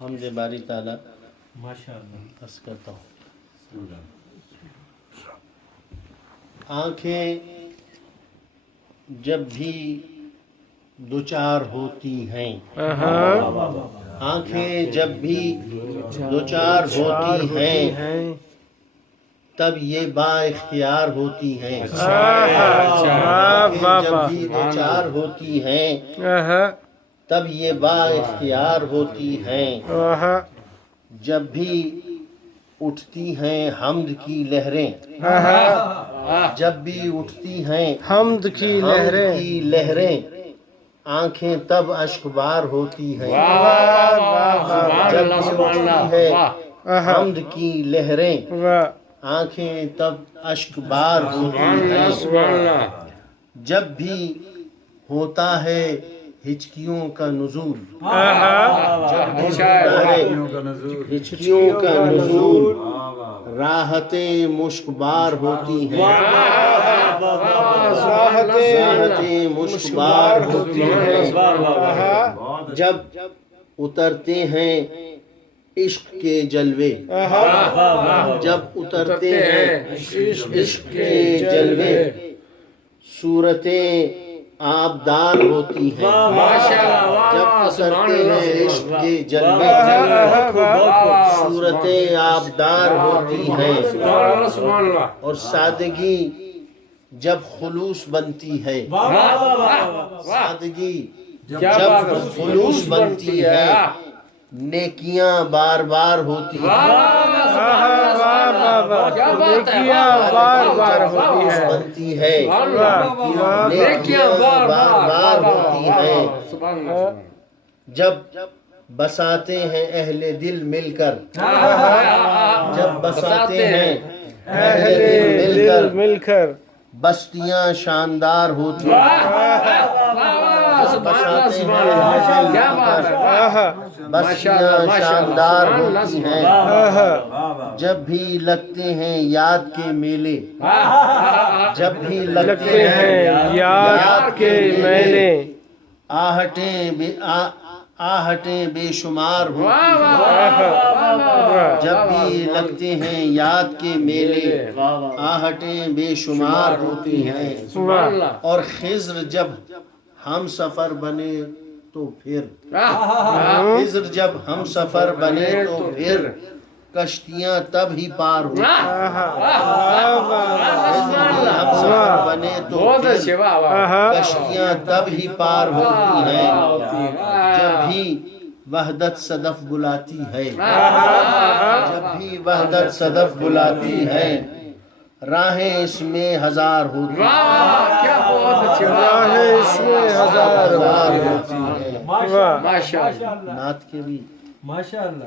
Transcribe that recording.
حمد باری تعالیٰ ماشاءاللہ عرض کرتا ہوں۔ آنکھیں جب بھی دوچار ہوتی ہیں، آنکھیں جب بھی دوچار ہوتی ہیں، تب یہ با اختیار ہوتی ہیں۔ آنکھیں جب بھی دوچار ہوتی ہیں، تب یہ با اختیار ہوتی ہیں۔ جب بھی اٹھتی ہیں حمد کی لہریں، جب بھی اٹھتی ہیں حمد کی لہریں، آنکھیں تب اشک بار ہوتی ہیں۔ جب بھی اٹھتی ہے حمد کی لہریں، آنکھیں تب اشک بار ہوتی ہیں۔ جب بھی ہوتا ہے ہچکیوں کا نزول، جب بھی ہوتا ہے ہچکیوں کا نزول، راحتیں مشک بار ہوتی ہیں۔ راحتیں مشک بار ہوتی ہیں۔ جب اترتے ہیں عشق کے جلوے، جب اترتے ہیں عشق کے جلوے، صورتیں آبدار ہوتی ہیں۔ جب اترتے ہیں عشق کے جلوے، صورتیں آبدار ہوتی ہیں۔ اور سادگی جب خلوص بنتی ہے، سادگی جب خلوص بنتی ہے، نیکیاں بار بار ہوتی ہیں۔ نیکیاں بار بار ہوتی ہے، بنتی ہے، نیکیاں بار بار ہوتی ہیں۔ جب بساتے ہیں اہل دل مل کر، جب بساتے ہیں اہل دل مل کر، بستیاں شاندار ہوتی ہیں۔ بساتے ہیں اہل دل مل کر، بستیاں شاندار ہوتی ہیں۔ جب بھی لگتے ہیں یاد کے میلے، جب بھی لگتے ہیں یاد کے میلے، آہٹیں بے شمار ہوتی ہیں۔ جب بھی لگتے ہیں یاد کے میلے، آہٹیں بے شمار ہوتی ہیں۔ اور خضر جب ہم سفر بنے تو پھر، خضر جب ہم سفر بنے تو پھر، کشتیاں تب ہی پار ہوتی ہیں۔ ہم سفر بنے تو پھر، کشتیاں تب ہی پار ہوتی ہیں۔ جب بھی وحدت صدف بلاتی ہے، جب بھی وحدت صدف بلاتی ہے، راہیں اس میں ہزار ہوتی ہیں۔ راہیں اس میں ہزار ہوتی ہیں۔ ماشاءاللہ نعت کے بھی ماشاءاللہ